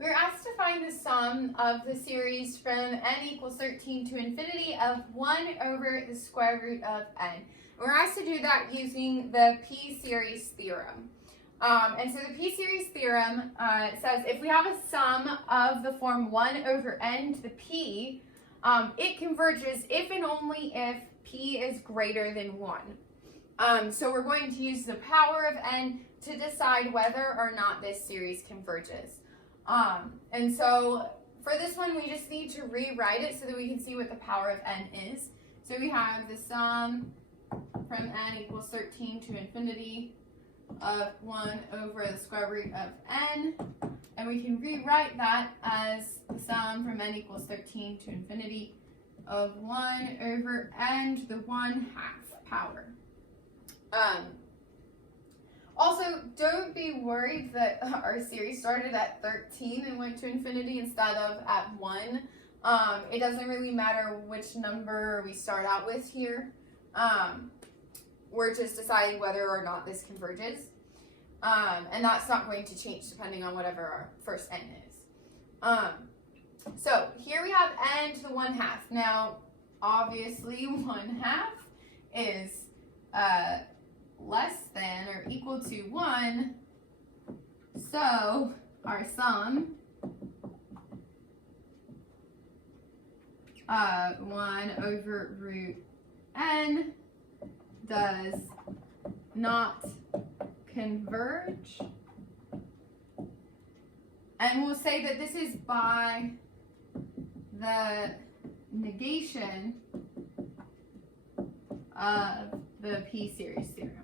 We're asked to find the sum of the series from n equals 13 to infinity of 1 over the square root of n. We're asked to do that using the P-Series Theorem. And so the P-Series Theorem says if we have a sum of the form 1 over n to the p, it converges if and only if p is greater than 1. So we're going to use the power of n to decide whether or not this series converges. And so for this one, we just need to rewrite it so that we can see what the power of n is. So we have the sum from n equals 13 to infinity of 1 over the square root of n. And we can rewrite that as the sum from n equals 13 to infinity of 1 over n to the 1/2 power. Also, don't be worried that our series started at 13 and went to infinity instead of at 1. It doesn't really matter which number we start out with here. We're just deciding whether or not this converges. And that's not going to change depending on whatever our first n is. So here we have n to the 1/2. Now, obviously, 1/2 is less than or equal to 1, so our sum 1 over root n does not converge, and we'll say that this is by the negation of the P-Series Theorem.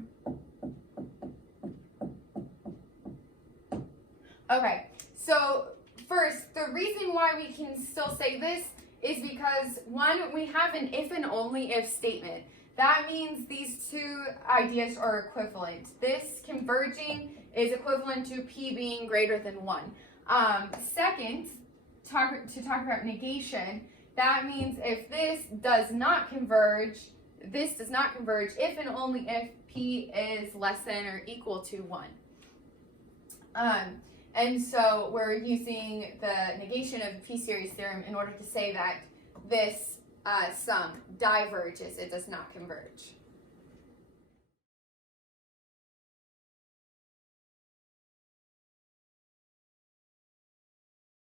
Okay, so first, the reason why we can still say this is because, one, we have an if and only if statement. That means these two ideas are equivalent. This converging is equivalent to p being greater than 1. Second, to talk about negation, that means if this does not converge, this does not converge if and only if p is less than or equal to 1. And so we're using the negation of the P-Series theorem in order to say that this sum diverges, it does not converge.